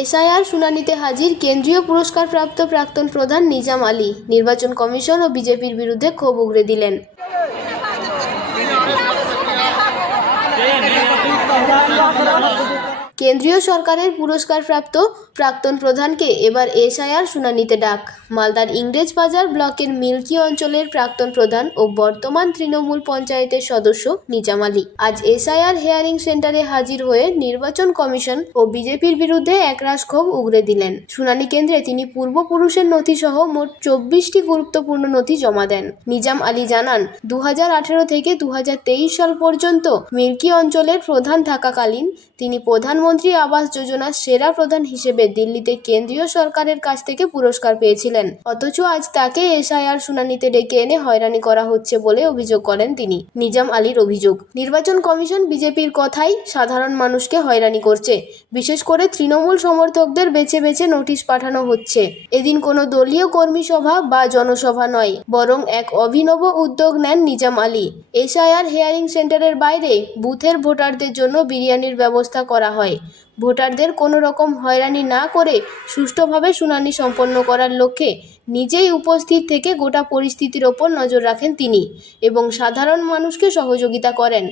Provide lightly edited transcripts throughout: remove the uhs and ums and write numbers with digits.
SIR শুনানিতে হাজির কেন্দ্রীয় পুরস্কারপ্রাপ্ত প্রাক্তন প্রধান নিজাম আলী। নির্বাচন কমিশন ও বিজেপির বিরুদ্ধে ক্ষোভ উগরে দিলেন। কেন্দ্রীয় সরকারের পুরস্কারপ্রাপ্ত প্রাক্তন প্রধানকে এবার এসআইআর শুনানিতে ডাক। মালদার ইংরেজবাজার ব্লকের মিল্কি অঞ্চলের প্রাক্তন প্রধান ও বর্তমান তৃণমূল পঞ্চায়েতের সদস্য নিজাম আলী আজ এসআইআর হিয়ারিং সেন্টারে হাজির হয়ে নির্বাচন কমিশন ও বিজেপির বিরুদ্ধে একরাশ ক্ষোভ উগরে দিলেন। শুনানি কেন্দ্রে তিনি পূর্বপুরুষের নথি সহ মোট 24টি গুরুত্বপূর্ণ নথি জমা দেন। নিজাম আলী জানান, 2018 থেকে 2023 সাল পর্যন্ত মিল্কি অঞ্চলের প্রধান থাকাকালীন তিনি প্রধানমন্ত্রী আবাস যোজনার সেরা প্রধান হিসেবে দিল্লিতে কেন্দ্রীয় সরকারের কাছ থেকে পুরস্কার পেয়েছিলেন। অথচ আজ তাকে এসআইআর শুনানিতে ডেকে এনে হয়রানি করা হচ্ছে বলে অভিযোগ করেন তিনি। নিজাম আলীর অভিযোগ, নির্বাচন কমিশন বিজেপির কথাই সাধারণ মানুষকে হয়রানি করছে। বিশেষ করে তৃণমূল সমর্থকদের বেছে বেছে নোটিশ পাঠানো হচ্ছে। এদিন কোনো দলীয় কর্মী সভা বা জনসভা নয়, বরং এক অভিনব উদ্যোগ নেন নিজাম আলী। এসআইআর হিয়ারিং সেন্টারের বাইরে বুথের ভোটারদের জন্য বিরিয়ানির ব্যবস্থা করা হয়। ভোটারদের কোনো রকম হয়রানি না করে সুষ্ঠুভাবে শুনানি সম্পন্ন করার লক্ষ্যে নিজেই উপস্থিত থেকে গোটা পরিস্থিতির ওপর নজর রাখেন তিনি এবং সাধারণ মানুষকে সহযোগিতা করেন।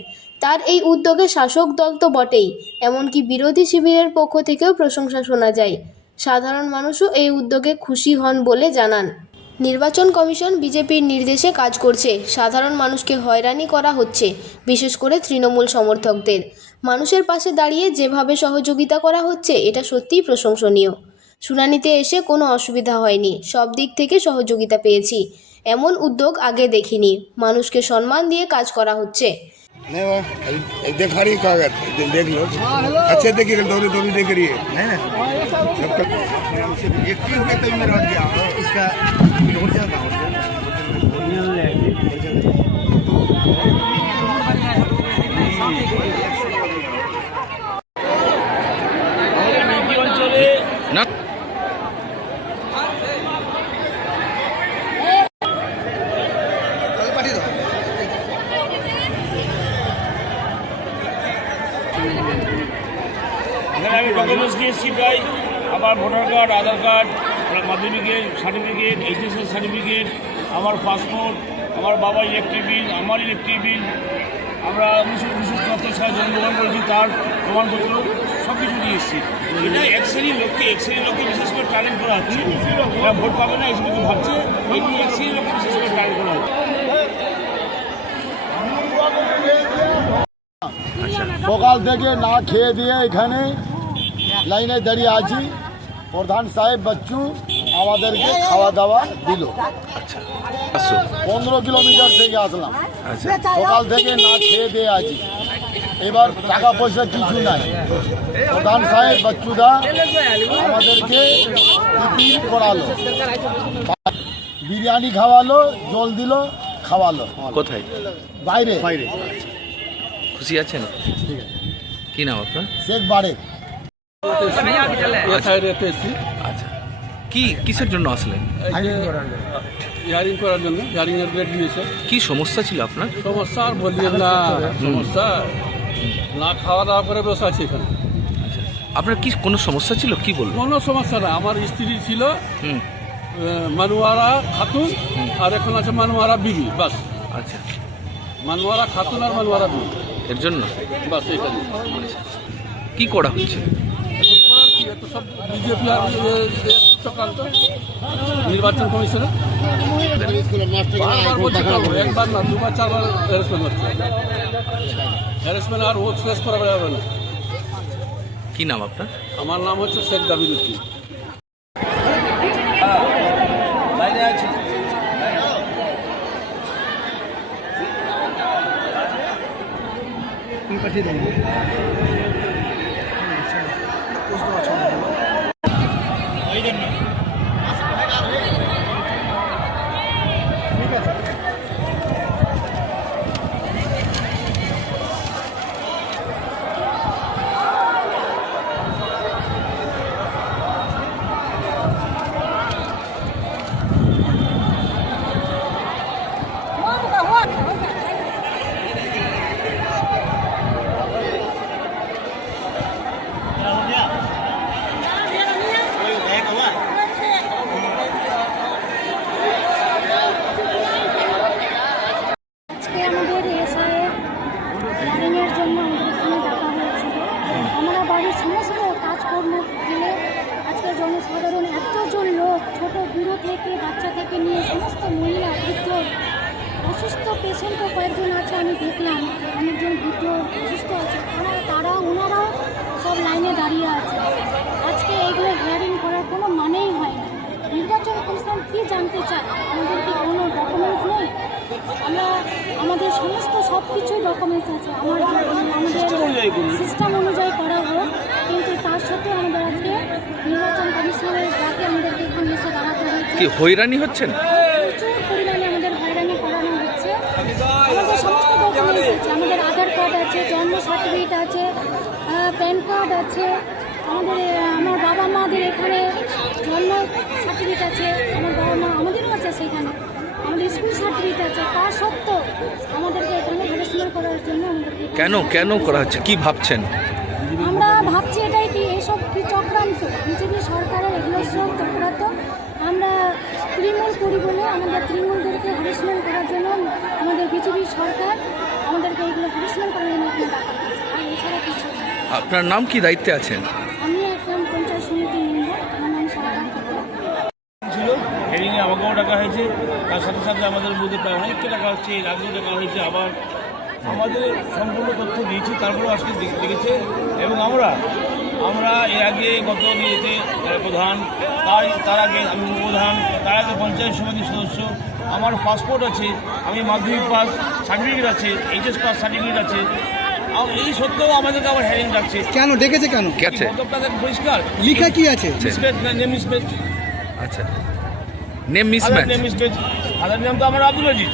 তার এই উদ্যোগে শাসক দল তো বটেই, এমনকি বিরোধী শিবিরের পক্ষ থেকেও প্রশংসা শোনা যায়। সাধারণ মানুষও এই উদ্যোগে খুশি হন বলে জানান। নির্বাচন কমিশন বিজেপির নির্দেশে কাজ করছে। সাধারণ মানুষকে হয়রানি করা হচ্ছে, বিশেষ করে তৃণমূল সমর্থকদের। মানুষের পাশে দাঁড়িয়ে যেভাবে সহযোগিতা করা হচ্ছে এটা সত্যিই প্রশংসনীয়। শুনানিতে এসে কোনো অসুবিধা হয়নি, সব দিক থেকে সহযোগিতা পেয়েছি। এমন উদ্যোগ আগে দেখিনি। মানুষকে সম্মান দিয়ে কাজ করা হচ্ছে। देखा रही कागज देख लो, अच्छे देखिए दौरी दौरी देख रही है नहीं ना ये क्यों है तो मेरा गया इसका ना এখানে আমি ডকুমেন্টস নিয়ে এসেছি প্রায়, আমার ভোটার কার্ড, আধার কার্ড, মাধ্যমিকের সার্টিফিকেট, এইচএসের সার্টিফিকেট, আমার পাসপোর্ট, আমার বাবার ইলেকট্রিক বিল, আমার ইলেকট্রিক বিল, আমরা 1974 সালে জন্মগ্রহণ করেছি তার প্রমাণপত্র সব কিছু নিয়ে এসেছি। এটা এক শ্রেণীর লোককে বিশেষ করে টার্গেট করা হচ্ছে। এরা ভোট পাবে না এসব কিছু ভাবছে, এই নিয়ে এক শ্রেণীর লোককে বিশেষ করে টার্গেট করা হচ্ছে। সকাল থেকে না খেয়ে দিয়ে এখানে লাইনে দাঁড়িয়ে আছি। প্রধান সাহেব বাচ্চু আমাদেরকে খাওয়া দাওয়া দিল। 15 কিলোমিটার থেকে আসলাম, সকাল থেকে না খেয়ে দিয়ে আছি। এবার টাকা পয়সা কিছু নাই। প্রধান সাহেব বাচ্চুদা আমাদেরকে টিফিন করালো, বিরিয়ানি খাওয়ালো, জল দিল, খাওয়ালো। কোথায়? বাইরে। খুশি আছেন? কি নাম আপনার? শেখ বারেক। আচ্ছা, কি কিসের জন্য আসলেন? হিয়ারিং করার জন্য। হিয়ারিং এর ডেট দিয়েছে। কি সমস্যা ছিল আপনার? সমস্যা আর বলবেন না, সমস্যা না খাওয়া দাওয়া করে বসে আছি এখানে। আচ্ছা, আপনার কি কোনো সমস্যা ছিল? কি বলবো? কোনো সমস্যা না। আমার স্ত্রী ছিল মানুয়ারা খাতুন, আর এখন আছে মানুয়ারা বিবি, বাস। আচ্ছা, মানুয়ারা খাতুন আর মানুয়ারা বিবি, এর জন্য বাস এখানে। কি করা হচ্ছে? সব বিজেপি আর চক্রান্ত নির্বাচন কমিশনে একবার না, দুবার চারবার হ্যারাসমেন্ট হচ্ছে। হ্যারাসমেন্ট আর ও শেষ করা যাবে না। কি নাম আপনার? আমার নাম হচ্ছে শেখ দাবিদুদ্দিন। পাঠিয়ে দেবো। মহিলা বৃদ্ধ অসুস্থ পেশেন্টও কয়েকজন আছে, আমি দেখলাম অনেকজন বৃদ্ধ অসুস্থ আছে, ওনারাও সব লাইনে দাঁড়িয়ে আছে। আজকে এইগুলো হিয়ারিং করার কোনো মানেই হয় না। নির্বাচন কমিশন কী জানতে চায়? আমাদের কি কোনো ডকুমেন্টস নেই? আমাদের সমস্ত সব কিছুই ডকুমেন্টস আছে, আমাদের সিস্টেম অনুযায়ী করা হোক, কিন্তু তার সাথে আমাদের আজকে নির্বাচন কমিশনের ডাকে আমাদেরকে এখানে এসে দাঁড়াতে হয়েছে। কি হয়রানি হচ্ছেন? প্রচুর পরিমাণে আমাদের হয়রানি করানো হচ্ছে। আমাদের সমস্ত ডকুমেন্টস আছে, আমাদের আধার কার্ড আছে, জন্ম সার্টিফিকেট আছে, প্যান কার্ড আছে, আমার বাবা মাদের এখানে জন্ম সার্টিফিকেট আছে, আমার বাবা মা আমাদেরও আছে সেখানে, আমাদের স্কুল সার্টিফিকেট আছে। তা সত্ত্বেও আমাদেরকে এখানে হ্যারাসমেন্ট করার জন্য কেন করা হচ্ছে? কি ভাবছেন? আমরা ভাবছি এটাই কি এসব কি চক্রান্ত, বিজেপি সরকারের এগুলো সব চক্রান্ত। আমরা তৃণমূল করি বলে আমাদের তৃণমূলদেরকে হ্যারাসমেন্ট করার জন্য আমাদের বিজেপি সরকার আমাদেরকে এগুলো হ্যারাসমেন্ট করার জন্য এখানে ডাকা হয়েছে, আর এছাড়া কিছু না। আপনার নাম কি, দায়িত্বে আছেন? আমি একজন পঞ্চায়েত সমিতি মেম্বার, আমার নাম সাহায্য ছিল হেরিংয়ে আমাকেও ডাকা হয়েছে, তার সাথে সাথে আমাদের বুথে প্রায় অনেককে ডাকা হচ্ছে, এর আগেও ডাকা হয়েছে, আবার আমাদের সম্পূর্ণ তথ্য দিয়েছি, তারপরেও আজকে দেখেছে। এবং আমরা এর আগে গত দিয়েছে প্রধান, তার আগে আমি উপপ্রধান, তার আগে পঞ্চায়েত সমিতির সদস্য, আমার পাসপোর্ট আছে, আমি মাধ্যমিক পাস সার্টিফিকেট আছে, এইচএস পাস সার্টিফিকেট আছে। এই সত্ত্বেও আমাদেরকে আবার হেয়ারিং ডাকছে। কেন ডেকেছে? কেন গেছে? মতলবটা পরিষ্কার, লিখা কি আছে? Name mismatch. আচ্ছা, নেম মিসম্যাচ। আদার নাম তো আমার আব্দুল আজিজ,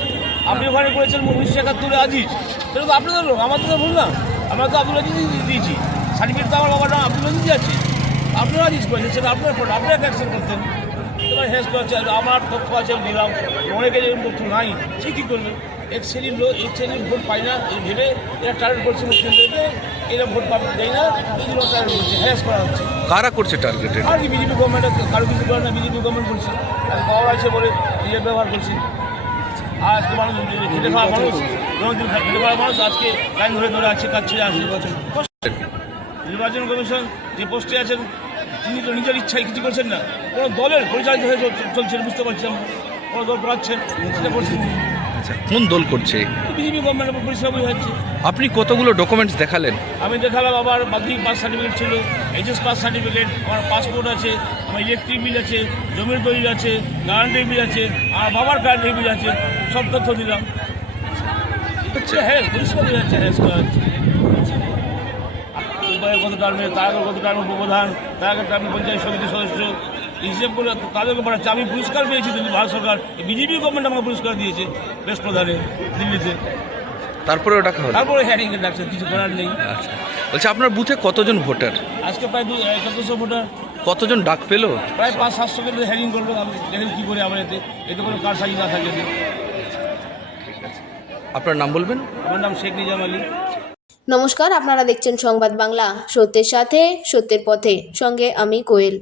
আপনি ওখানে করেছেন 1971 আজিজ, সেটা তো আপনাদের লোক, আমার তো ভুল না। আমরা তো আব্দুল আজিজ দিয়েছি, সার্টিফিকেট তো আমার বাবার নাম আব্দুল আজিজ আছে, আপনারা আজিজ করেছেন, সেটা আপনার ফোন, আপনারা ক্যান্সেল করতেন। এবার হেস করছে, আমার তথ্য আছে দিলাম, অনেকে যেরকম তথ্য নাই, সে কী করবে? এক শ্রেণীর লোক এক শ্রেণীর ভোট পায় না, এই ভেবে এরা টার্গেট করছে মুসলিমদেরকে, এরা ভোট পাবে দেয় না, এই জন্য টার্গেট করছে, হ্যাস করা হচ্ছে। কারা করছে টার্গেটেড? আর কি বিজেপি গভর্নমেন্ট কারো কিছু করে না, বিজেপি গভর্নমেন্ট করছে, আর পাওয়ার আছে বলে নিজের ব্যবহার করছে। আর আজকে মানুষ খেটে খাওয়া মানুষ, খেটে খাওয়া মানুষ আজকে লাইন ধরে আছে, কাজ ছেড়ে আসে। নির্বাচন কমিশন যে পোস্টে আছেন তিনি তো নিজের ইচ্ছায় কিছু করছেন না, কোনো দলের পরিচালিত হয়ে চলছেন, বুঝতে পারছি আমরা, কোনো দল করাচ্ছেন সেটা করছেন। আচ্ছা, কোন দল করছে? বিজেপি গভর্নমেন্টের পরিশ্রমই হচ্ছে। আপনি কতগুলো ডকুমেন্টস দেখালেন? আমি দেখালাম, আবার মাধ্যমিক পাস সার্টিফিকেট ছিল, এইচএস পাস সার্টিফিকেট, আমার পাসপোর্ট আছে, আমার ইলেকট্রিক বিল আছে, জমির দলিল আছে, কারেন্টের বিল আছে, আমার বাবার কারেন্টের বিল আছে, সব তথ্য দিলাম। হ্যাঁ, পরিশ্রমই হচ্ছে, হ্যাঁ করা হচ্ছে। গত টার্মে, তার আগে গত টার্মে উপপ্রধান, তার আগে টার্মে পঞ্চায়েত সমিতির সদস্য, হিসেব করে তাদেরকে বাড়াচ্ছে। আমি পুরস্কার পেয়েছি দিল্লি, ভারত সরকার, বিজেপি গভর্নমেন্ট আমাকে পুরস্কার দিয়েছে বেশ প্রধানে দিল্লিতে। তারপরেও ডাকা হলো? তারপরে হ্যারিংয়ে ডাকছে, কিছু করার নেই। আচ্ছা, বলছে আপনার বুথে কতজন ভোটার? আজকে প্রায় 1400 ভোটার। কতজন ডাক পেলো? প্রায় 500-700 কে হ্যারিং করলো। আমি দেখেন কী করে আবার এতে কোনো কার সাজি না থাকে। আপনার নাম বলবেন? আমার নাম শেখ নিজাম আলী। নমস্কার, আপনারা দেখছেন সংবাদ বাংলা, সত্যের সাথে সত্যের পথে, সঙ্গে আমি কোয়েল।